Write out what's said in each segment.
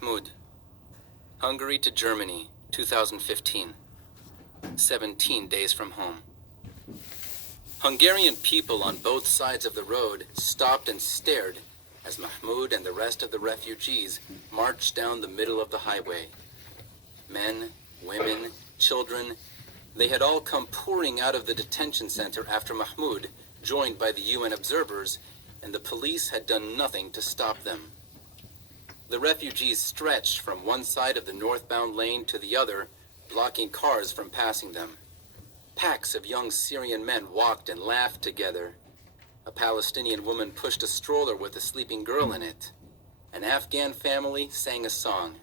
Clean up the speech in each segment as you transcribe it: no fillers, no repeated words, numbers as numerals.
Mahmoud. Hungary to Germany, 2015. 17 days from home. Hungarian people on both sides of the road stopped and stared as Mahmoud and the rest of the refugees marched down the middle of the highway. Men, women, children, they had all come pouring out of the detention center after Mahmoud, joined by the UN observers, and the police had done nothing to stop them. The refugees stretched from one side of the northbound lane to the other, blocking cars from passing them. Packs of young Syrian men walked and laughed together. A Palestinian woman pushed a stroller with a sleeping girl in it. An Afghan family sang a song.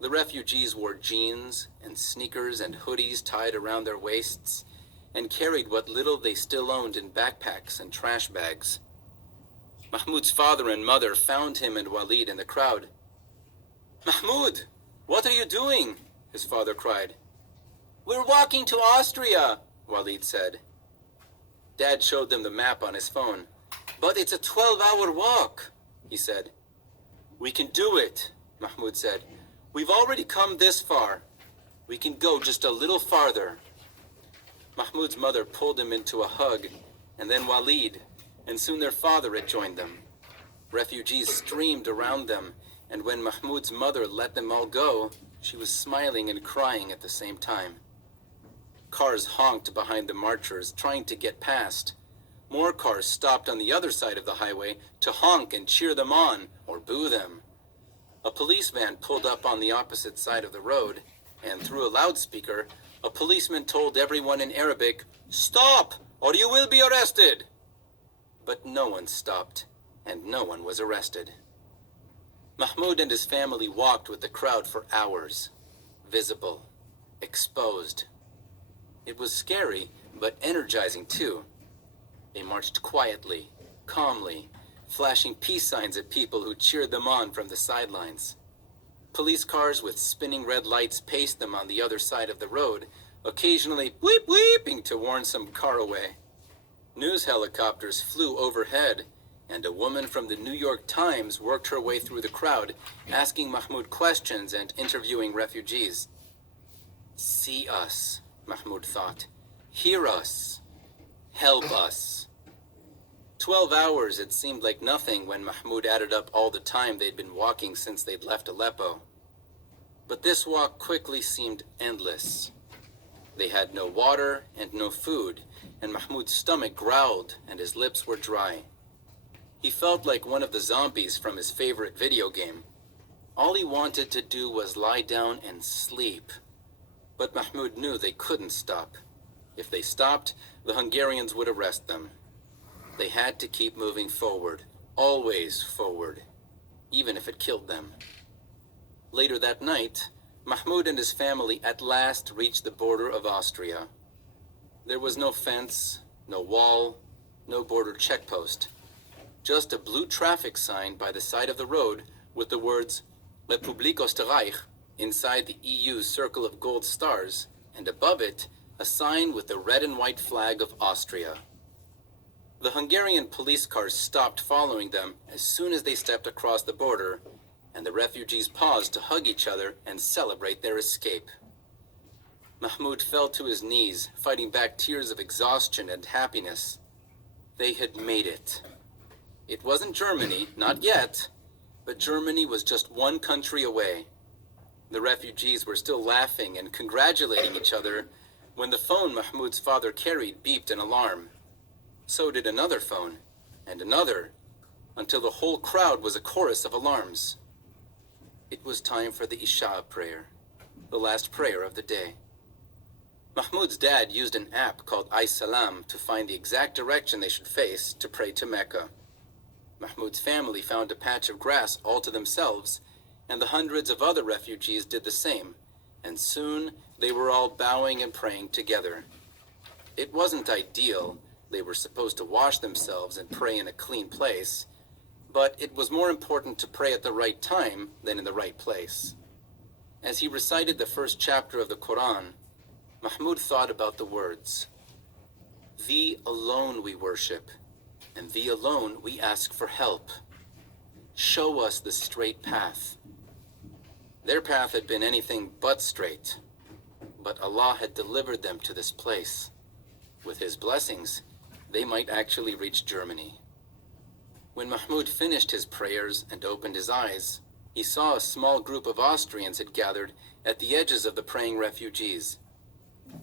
The refugees wore jeans and sneakers and hoodies tied around their waists and carried what little they still owned in backpacks and trash bags. Mahmoud's father and mother found him and Walid in the crowd. "Mahmoud, what are you doing?" his father cried. "We're walking to Austria," Walid said. Dad showed them the map on his phone. "But it's a 12-hour walk," he said. "We can do it," Mahmoud said. "We've already come this far. We can go just a little farther." Mahmoud's mother pulled him into a hug, and then Walid, and soon their father had joined them. Refugees streamed around them, and when Mahmoud's mother let them all go, she was smiling and crying at the same time. Cars honked behind the marchers, trying to get past. More cars stopped on the other side of the highway to honk and cheer them on or boo them. A police van pulled up on the opposite side of the road, and through a loudspeaker, a policeman told everyone in Arabic, "Stop, or you will be arrested." But no one stopped, and no one was arrested. Mahmoud and his family walked with the crowd for hours, visible, exposed. It was scary, but energizing too. They marched quietly, calmly, flashing peace signs at people who cheered them on from the sidelines. Police cars with spinning red lights paced them on the other side of the road, occasionally weep weeping to warn some car away. News helicopters flew overhead, and a woman from the New York Times worked her way through the crowd, asking Mahmoud questions and interviewing refugees. See us, Mahmoud thought. Hear us. Help us. 12 hours, it seemed like nothing when Mahmoud added up all the time they'd been walking since they'd left Aleppo. But this walk quickly seemed endless. They had no water and no food, and Mahmoud's stomach growled and his lips were dry. He felt like one of the zombies from his favorite video game. All he wanted to do was lie down and sleep. But Mahmoud knew they couldn't stop. If they stopped, the Hungarians would arrest them. They had to keep moving forward, always forward, even if it killed them. Later that night, Mahmoud and his family at last reached the border of Austria. There was no fence, no wall, no border checkpost. Just a blue traffic sign by the side of the road with the words Republik Österreich inside the EU's circle of gold stars, and above it, a sign with the red and white flag of Austria. The Hungarian police cars stopped following them as soon as they stepped across the border, and the refugees paused to hug each other and celebrate their escape. Mahmoud fell to his knees, fighting back tears of exhaustion and happiness. They had made it. It wasn't Germany, not yet, but Germany was just one country away. The refugees were still laughing and congratulating each other when the phone Mahmoud's father carried beeped an alarm. So did another phone, and another, until the whole crowd was a chorus of alarms. It was time for the Isha prayer, the last prayer of the day. Mahmoud's dad used an app called iSalam to find the exact direction they should face to pray to Mecca. Mahmoud's family found a patch of grass all to themselves, and the hundreds of other refugees did the same, and soon they were all bowing and praying together. It wasn't ideal. They were supposed to wash themselves and pray in a clean place, but it was more important to pray at the right time than in the right place. As he recited the first chapter of the Quran, Mahmoud thought about the words, "Thee alone we worship, and Thee alone we ask for help. Show us the straight path. Their path had been anything but straight, but Allah had delivered them to this place. With His blessings, they might actually reach Germany. When Mahmud finished his prayers and opened his eyes, he saw a small group of Austrians had gathered at the edges of the praying refugees.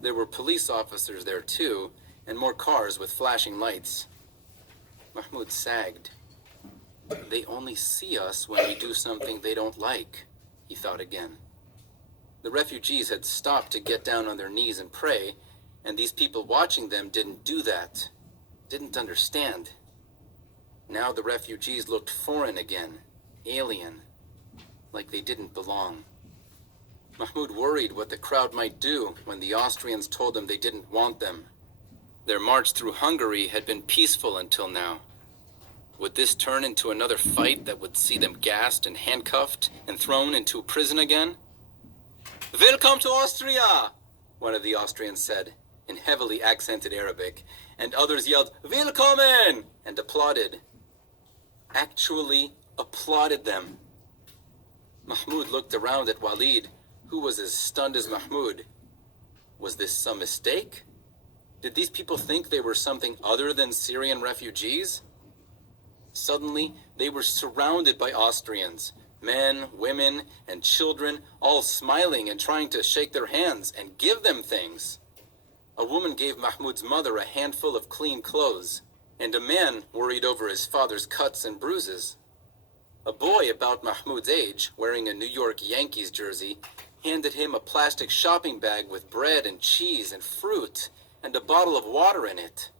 There were police officers there too, and more cars with flashing lights. Mahmud sagged. They only see us when we do something they don't like, he thought again. The refugees had stopped to get down on their knees and pray, and these people watching them didn't do that, didn't understand. Now the refugees looked foreign again, alien, like they didn't belong. Mahmud worried what the crowd might do when the Austrians told them they didn't want them. Their march through Hungary had been peaceful until now. Would this turn into another fight that would see them gassed and handcuffed and thrown into prison again? "Welcome to Austria," one of the Austrians said in heavily accented Arabic, and others yelled, "Willkommen," and applauded. Actually applauded them. Mahmud looked around at Walid, who was as stunned as Mahmud. Was this some mistake? Did these people think they were something other than Syrian refugees? Suddenly, they were surrounded by Austrians, men, women, and children, all smiling and trying to shake their hands and give them things. A woman gave Mahmud's mother a handful of clean clothes, and a man worried over his father's cuts and bruises. A boy about Mahmud's age, wearing a New York Yankees jersey, handed him a plastic shopping bag with bread and cheese and fruit and a bottle of water in it.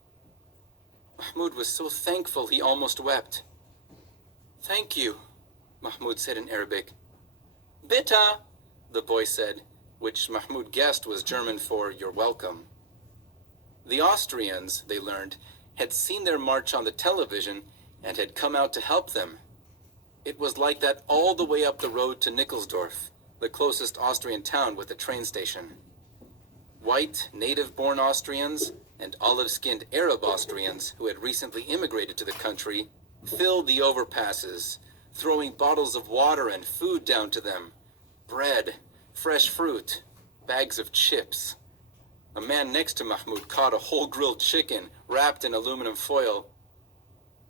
Mahmud was so thankful he almost wept. "Thank you," Mahmud said in Arabic. "Bitte," the boy said, which Mahmud guessed was German for "you're welcome." The Austrians, they learned, had seen their march on the television and had come out to help them. It was like that all the way up the road to Nickelsdorf, the closest Austrian town with a train station. White, native-born Austrians and olive-skinned Arab Austrians who had recently immigrated to the country filled the overpasses, throwing bottles of water and food down to them, bread, fresh fruit, bags of chips. A man next to Mahmud caught a whole grilled chicken wrapped in aluminum foil.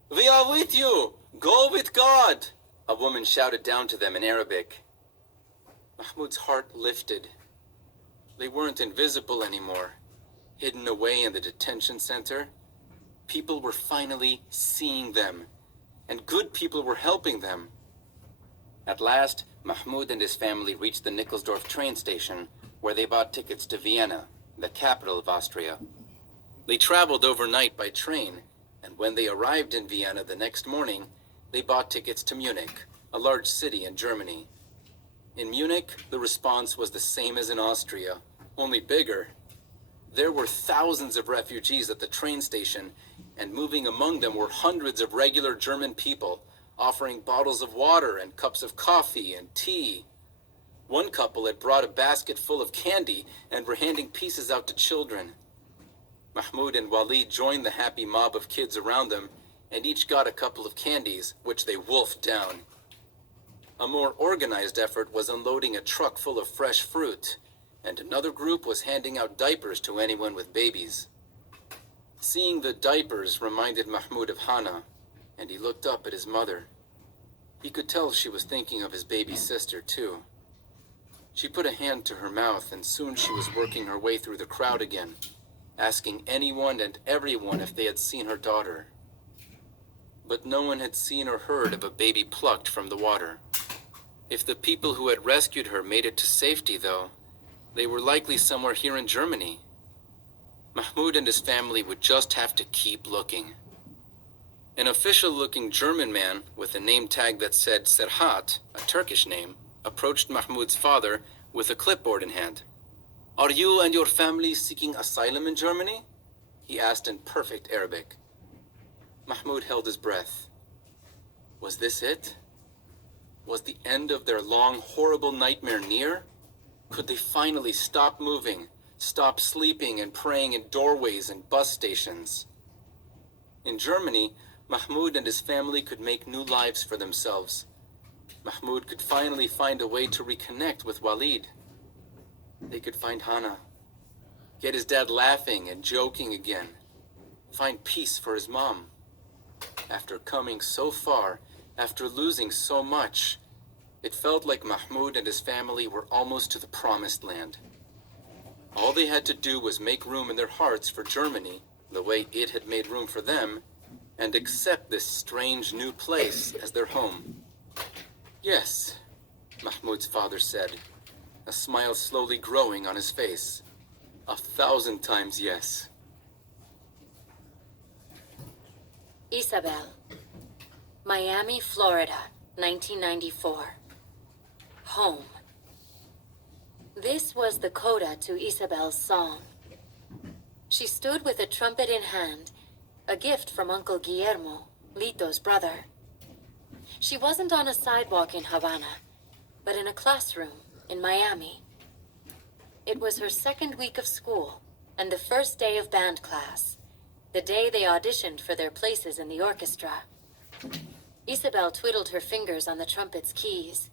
"We are with you! Go with God!" a woman shouted down to them in Arabic. Mahmud's heart lifted. They weren't invisible anymore, hidden away in the detention center. People were finally seeing them, and good people were helping them. At last, Mahmud and his family reached the Nickelsdorf train station, where they bought tickets to Vienna, the capital of Austria. They traveled overnight by train, and when they arrived in Vienna the next morning, they bought tickets to Munich, a large city in Germany. In Munich, the response was the same as in Austria, only bigger. There were thousands of refugees at the train station, and moving among them were hundreds of regular German people, offering bottles of water and cups of coffee and tea. One couple had brought a basket full of candy and were handing pieces out to children. Mahmud and Walid joined the happy mob of kids around them, and each got a couple of candies, which they wolfed down. A more organized effort was unloading a truck full of fresh fruit, and another group was handing out diapers to anyone with babies. Seeing the diapers reminded Mahmud of Hana, and he looked up at his mother. He could tell she was thinking of his baby sister, too. She put a hand to her mouth, and soon she was working her way through the crowd again, asking anyone and everyone if they had seen her daughter. But no one had seen or heard of a baby plucked from the water. If the people who had rescued her made it to safety, though, they were likely somewhere here in Germany. Mahmud and his family would just have to keep looking. An official-looking German man with a name tag that said Serhat, a Turkish name, approached Mahmud's father with a clipboard in hand. "Are you and your family seeking asylum in Germany?" he asked in perfect Arabic. Mahmud held his breath. Was this it? Was the end of their long, horrible nightmare near? Could they finally stop moving, stop sleeping and praying in doorways and bus stations? In Germany, Mahmud and his family could make new lives for themselves. Mahmoud could finally find a way to reconnect with Walid. They could find Hana, get his dad laughing and joking again, find peace for his mom. After coming so far, after losing so much, it felt like Mahmoud and his family were almost to the promised land. All they had to do was make room in their hearts for Germany, the way it had made room for them, and accept this strange new place as their home. Yes, Mahmoud's father said, a smile slowly growing on his face. 1,000 times yes. Isabel, Miami, Florida, 1994. Home. This was the coda to Isabel's song. She stood with a trumpet in hand, a gift from Uncle Guillermo, Lito's brother. She wasn't on a sidewalk in Havana, but in a classroom in Miami. It was her second week of school and the first day of band class, the day they auditioned for their places in the orchestra. Isabel twiddled her fingers on the trumpet's keys.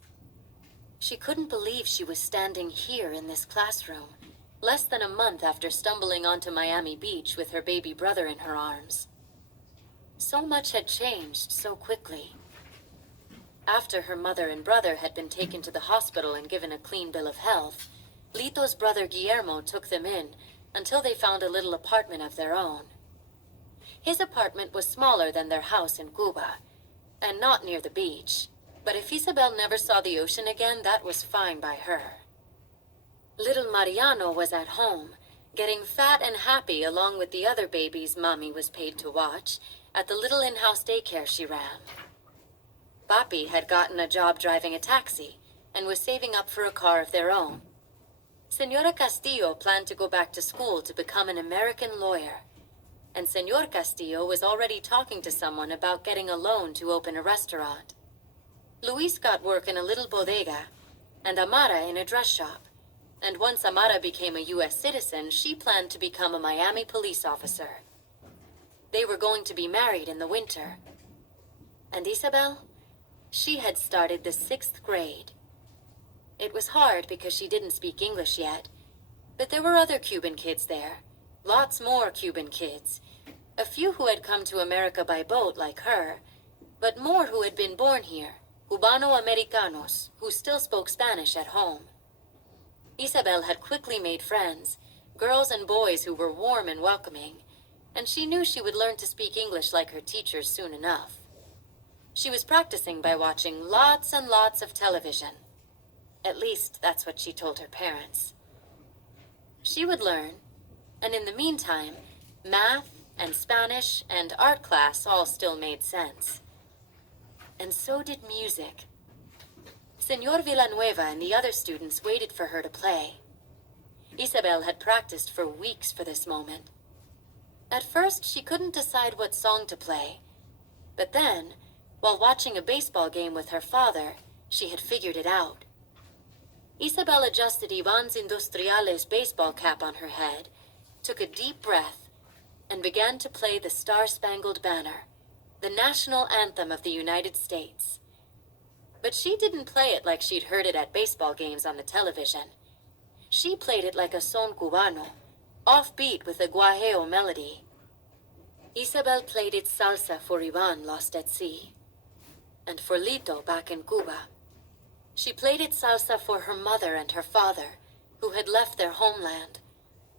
She couldn't believe she was standing here in this classroom, less than a month after stumbling onto Miami Beach with her baby brother in her arms. So much had changed so quickly. After her mother and brother had been taken to the hospital and given a clean bill of health, Lito's brother Guillermo took them in until they found a little apartment of their own. His apartment was smaller than their house in Cuba, and not near the beach. But if Isabel never saw the ocean again, that was fine by her. Little Mariano was at home, getting fat and happy along with the other babies Mommy was paid to watch at the little in-house daycare she ran. Papi had gotten a job driving a taxi and was saving up for a car of their own. Senora Castillo planned to go back to school to become an American lawyer, and Senor Castillo was already talking to someone about getting a loan to open a restaurant. Luis got work in a little bodega, and Amara in a dress shop. And once Amara became a U.S. citizen, she planned to become a Miami police officer. They were going to be married in the winter. And Isabel? She had started the 6th grade. It was hard because she didn't speak English yet, but there were other Cuban kids there. Lots more Cuban kids. A few who had come to America by boat like her, but more who had been born here. Cubano-Americanos, who still spoke Spanish at home. Isabel had quickly made friends, girls and boys who were warm and welcoming, and she knew she would learn to speak English like her teachers soon enough. She was practicing by watching lots and lots of television. At least, that's what she told her parents. She would learn, and in the meantime, math and Spanish and art class all still made sense. And so did music. Senor Villanueva and the other students waited for her to play. Isabel had practiced for weeks for this moment. At first, she couldn't decide what song to play. But then, while watching a baseball game with her father, she had figured it out. Isabel adjusted Ivan's Industriales baseball cap on her head, took a deep breath, and began to play the Star-Spangled Banner, the national anthem of the United States. But she didn't play it like she'd heard it at baseball games on the television. She played it like a son cubano, offbeat with a guajeo melody. Isabel played it salsa for Ivan lost at sea, and for Lito back in Cuba. She played it salsa for her mother and her father, who had left their homeland,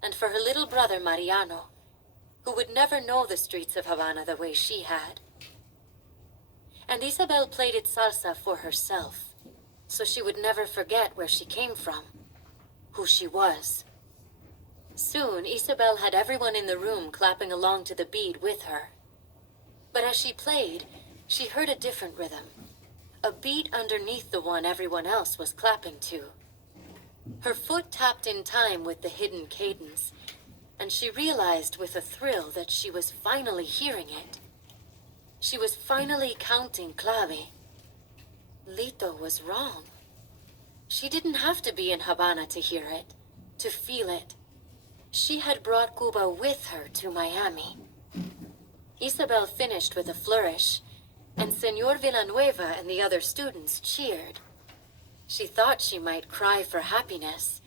and for her little brother Mariano, who would never know the streets of Havana the way she had. And Isabel played it salsa for herself, so she would never forget where she came from, who she was. Soon, Isabel had everyone in the room clapping along to the beat with her. But as she played, she heard a different rhythm, a beat underneath the one everyone else was clapping to. Her foot tapped in time with the hidden cadence, and she realized with a thrill that she was finally hearing it. She was finally counting clave. Lito was wrong. She didn't have to be in Havana to hear it, to feel it. She had brought Cuba with her to Miami. Isabel finished with a flourish, and Senor Villanueva and the other students cheered. She thought she might cry for happiness,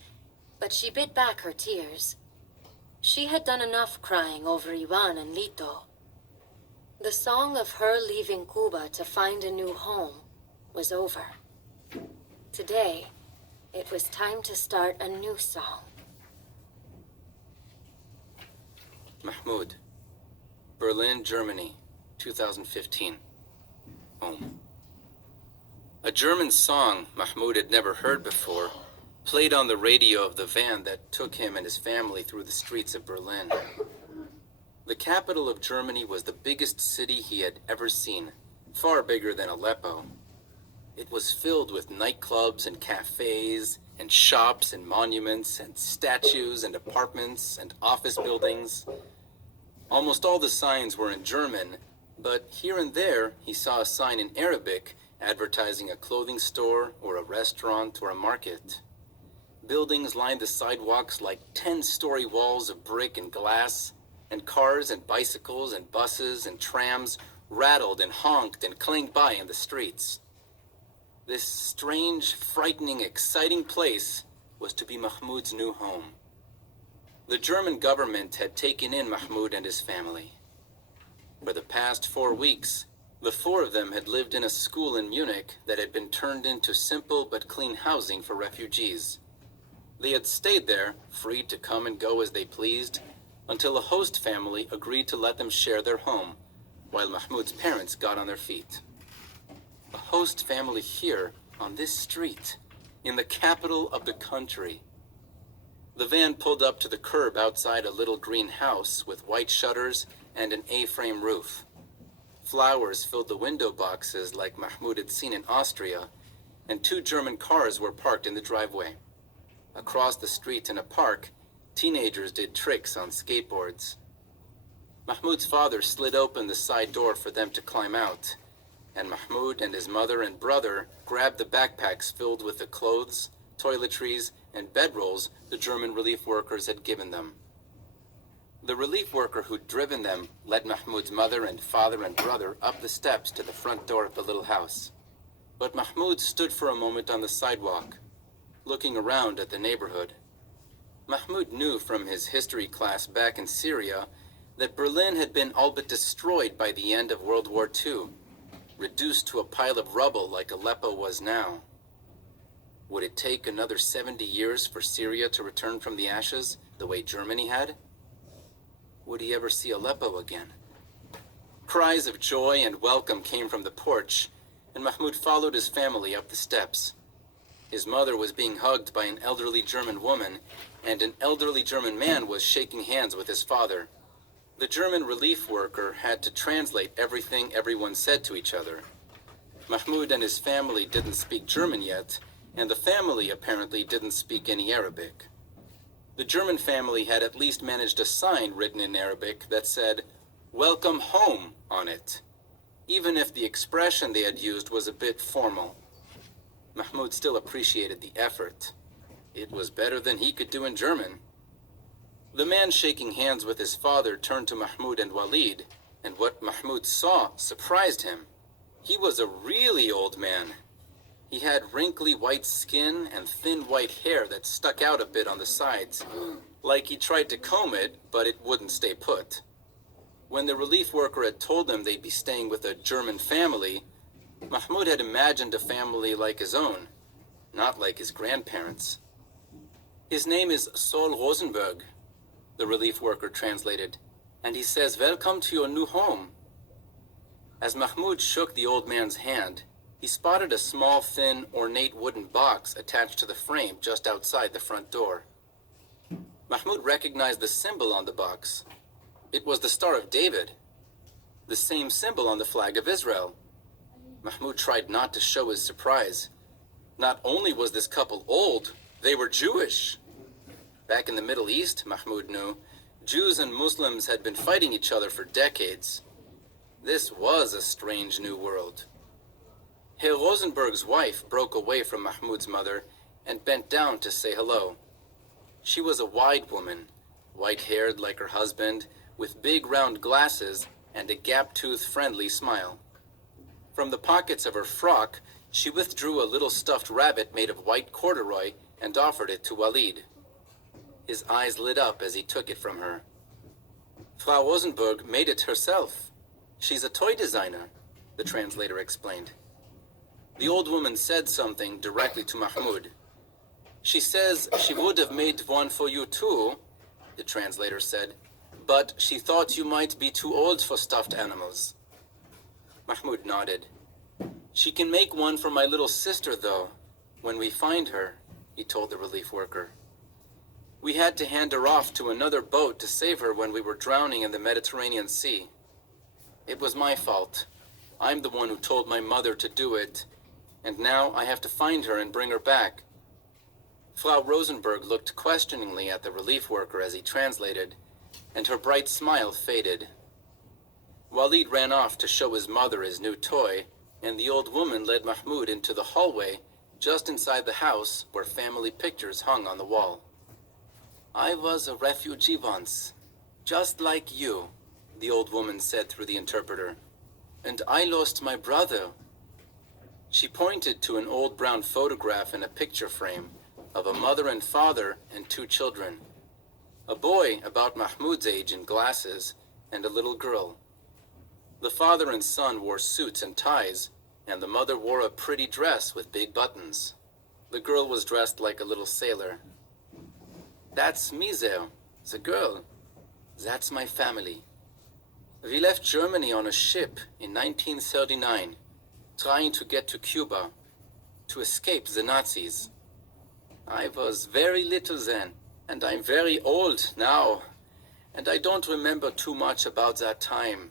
but she bit back her tears. She had done enough crying over Ivan and Lito. The song of her leaving Cuba to find a new home was over. Today, it was time to start a new song. Mahmoud, Berlin, Germany, 2015. Home. A German song Mahmoud had never heard before played on the radio of the van that took him and his family through the streets of Berlin. The capital of Germany was the biggest city he had ever seen, far bigger than Aleppo. It was filled with nightclubs and cafes and shops and monuments and statues and apartments and office buildings. Almost all the signs were in German, but here and there he saw a sign in Arabic advertising a clothing store or a restaurant or a market. Buildings lined the sidewalks like 10-story walls of brick and glass, and cars and bicycles and buses and trams rattled and honked and clanged by in the streets. This strange, frightening, exciting place was to be Mahmoud's new home. The German government had taken in Mahmoud and his family. For the past 4 weeks, the 4 of them had lived in a school in Munich that had been turned into simple but clean housing for refugees. They had stayed there, free to come and go as they pleased, until a host family agreed to let them share their home, while Mahmoud's parents got on their feet. A host family here, on this street, in the capital of the country. The van pulled up to the curb outside a little green house with white shutters and an A-frame roof. Flowers filled the window boxes like Mahmoud had seen in Austria, and 2 German cars were parked in the driveway. Across the street in a park, teenagers did tricks on skateboards. Mahmoud's father slid open the side door for them to climb out, and Mahmoud and his mother and brother grabbed the backpacks filled with the clothes, toiletries, and bedrolls the German relief workers had given them. The relief worker who'd driven them led Mahmoud's mother and father and brother up the steps to the front door of the little house. But Mahmoud stood for a moment on the sidewalk, looking around at the neighborhood. Mahmoud knew from his history class back in Syria that Berlin had been all but destroyed by the end of World War II, reduced to a pile of rubble like Aleppo was now. Would it take another 70 years for Syria to return from the ashes the way Germany had? Would he ever see Aleppo again? Cries of joy and welcome came from the porch, and Mahmoud followed his family up the steps. His mother was being hugged by an elderly German woman, and an elderly German man was shaking hands with his father. The German relief worker had to translate everything everyone said to each other. Mahmoud and his family didn't speak German yet, and the family apparently didn't speak any Arabic. The German family had at least managed a sign written in Arabic that said, "Welcome home," on it, even if the expression they had used was a bit formal. Mahmoud still appreciated the effort. It was better than he could do in German. The man shaking hands with his father turned to Mahmoud and Walid, and what Mahmoud saw surprised him. He was a really old man. He had wrinkly white skin and thin white hair that stuck out a bit on the sides, like he tried to comb it, but it wouldn't stay put. When the relief worker had told them they'd be staying with a German family, Mahmoud had imagined a family like his own, not like his grandparents. "His name is Sol Rosenberg," the relief worker translated, "and he says, 'Welcome to your new home.'" As Mahmoud shook the old man's hand, he spotted a small, thin, ornate wooden box attached to the frame just outside the front door. Mahmoud recognized the symbol on the box. It was the Star of David, the same symbol on the flag of Israel. Mahmoud tried not to show his surprise. Not only was this couple old, they were Jewish. Back in the Middle East, Mahmoud knew, Jews and Muslims had been fighting each other for decades. This was a strange new world. Herr Rosenberg's wife broke away from Mahmoud's mother and bent down to say hello. She was a wide woman, white-haired like her husband, with big round glasses and a gap-toothed friendly smile. From the pockets of her frock, she withdrew a little stuffed rabbit made of white corduroy and offered it to Walid. His eyes lit up as he took it from her. Frau Rosenberg made it herself. She's a toy designer, the translator explained. The old woman said something directly to Mahmoud. She says she would have made one for you too, the translator said, but she thought you might be too old for stuffed animals. Mahmoud nodded. She can make one for my little sister, though, when we find her, he told the relief worker. We had to hand her off to another boat to save her when we were drowning in the Mediterranean Sea. It was my fault. I'm the one who told my mother to do it, and now I have to find her and bring her back. Frau Rosenberg looked questioningly at the relief worker as he translated, and her bright smile faded. Walid ran off to show his mother his new toy, and the old woman led Mahmoud into the hallway just inside the house where family pictures hung on the wall. I was a refugee once, just like you, the old woman said through the interpreter. And I lost my brother. She pointed to an old brown photograph in a picture frame of a mother and father and two children. A boy about Mahmoud's age in glasses, and a little girl. The father and son wore suits and ties, and the mother wore a pretty dress with big buttons. The girl was dressed like a little sailor. That's me there, the girl. That's my family. We left Germany on a ship in 1939, trying to get to Cuba, to escape the Nazis. I was very little then, and I'm very old now, and I don't remember too much about that time.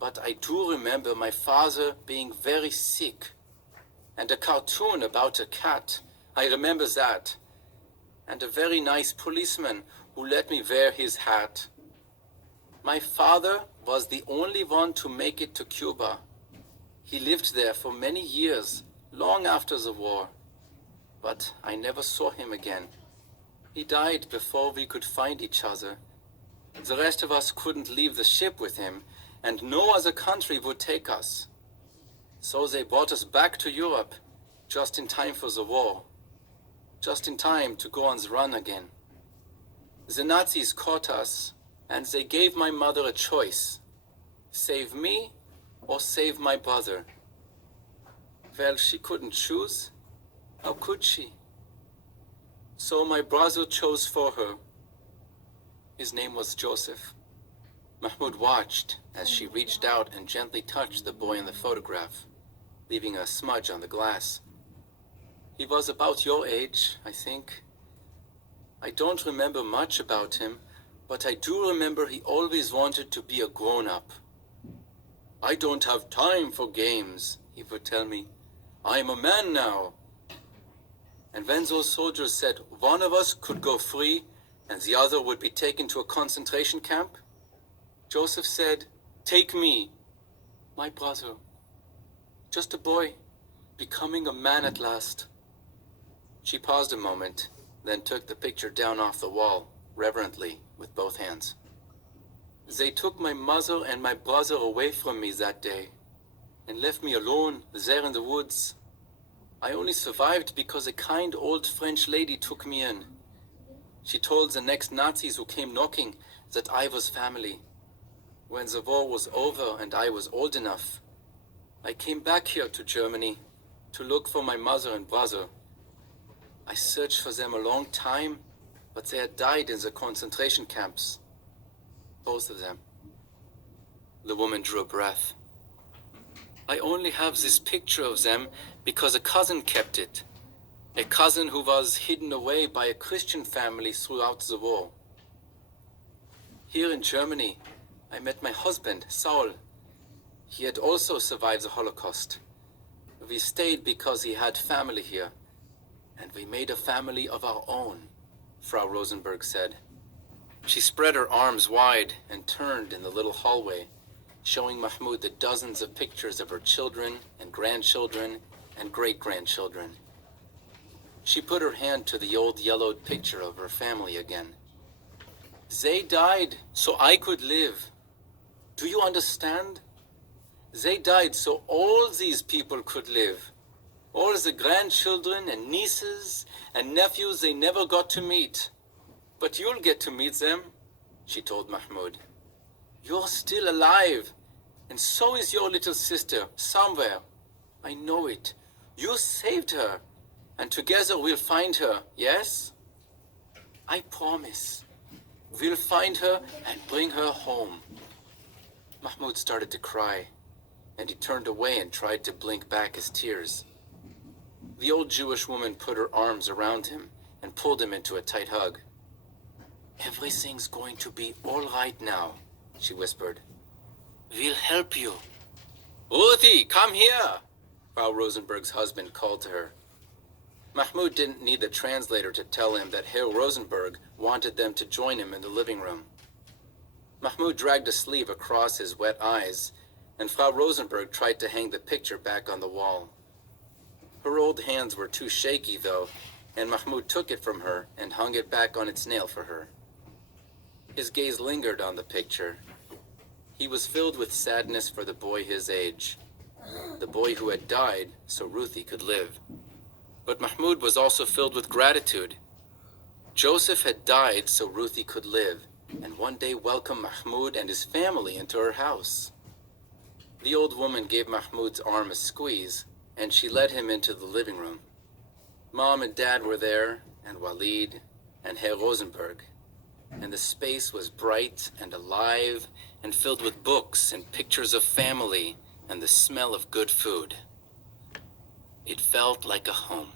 But I do remember my father being very sick, and a cartoon about a cat. I remember that. And a very nice policeman who let me wear his hat. My father was the only one to make it to Cuba. He lived there for many years, long after the war. But I never saw him again. He died before we could find each other. The rest of us couldn't leave the ship with him, and no other country would take us. So they brought us back to Europe, just in time for the war. Just in time to go on the run again. The Nazis caught us, and they gave my mother a choice. Save me or save my brother. Well, she couldn't choose. How could she? So my brother chose for her. His name was Joseph. Mahmoud watched as she reached out and gently touched the boy in the photograph, leaving a smudge on the glass. He was about your age, I think. I don't remember much about him, but I do remember he always wanted to be a grown-up. I don't have time for games, he would tell me. I'm a man now. And when those soldiers said one of us could go free and the other would be taken to a concentration camp, Joseph said, take me, my brother. Just a boy, becoming a man at last. She paused a moment, then took the picture down off the wall, reverently, with both hands. They took my mother and my brother away from me that day, and left me alone there in the woods. I only survived because a kind old French lady took me in. She told the next Nazis who came knocking that I was family. When the war was over and I was old enough, I came back here to Germany to look for my mother and brother. I searched for them a long time, but they had died in the concentration camps. Both of them. The woman drew a breath. I only have this picture of them because a cousin kept it. A cousin who was hidden away by a Christian family throughout the war. Here in Germany, I met my husband, Saul. He had also survived the Holocaust. We stayed because he had family here. And we made a family of our own, Frau Rosenberg said. She spread her arms wide and turned in the little hallway, showing Mahmoud the dozens of pictures of her children and grandchildren and great-grandchildren. She put her hand to the old yellowed picture of her family again. They died so I could live. Do you understand? They died so all these people could live. All the grandchildren and nieces and nephews they never got to meet. But you'll get to meet them, she told Mahmoud. You're still alive, and so is your little sister, somewhere. I know it. You saved her, and together we'll find her, yes? I promise. We'll find her and bring her home. Mahmoud started to cry, and he turned away and tried to blink back his tears. The old Jewish woman put her arms around him and pulled him into a tight hug. Everything's going to be all right now, she whispered. We'll help you. Ruthie, come here, Frau Rosenberg's husband called to her. Mahmoud didn't need the translator to tell him that Herr Rosenberg wanted them to join him in the living room. Mahmoud dragged a sleeve across his wet eyes, and Frau Rosenberg tried to hang the picture back on the wall. Her old hands were too shaky, though, and Mahmoud took it from her and hung it back on its nail for her. His gaze lingered on the picture. He was filled with sadness for the boy his age, the boy who had died so Ruthie could live. But Mahmoud was also filled with gratitude. Joseph had died so Ruthie could live, and one day welcome Mahmoud and his family into her house. The old woman gave Mahmoud's arm a squeeze, and she led him into the living room. Mom and Dad were there, and Walid, and Herr Rosenberg, and the space was bright and alive and filled with books and pictures of family and the smell of good food. It felt like a home.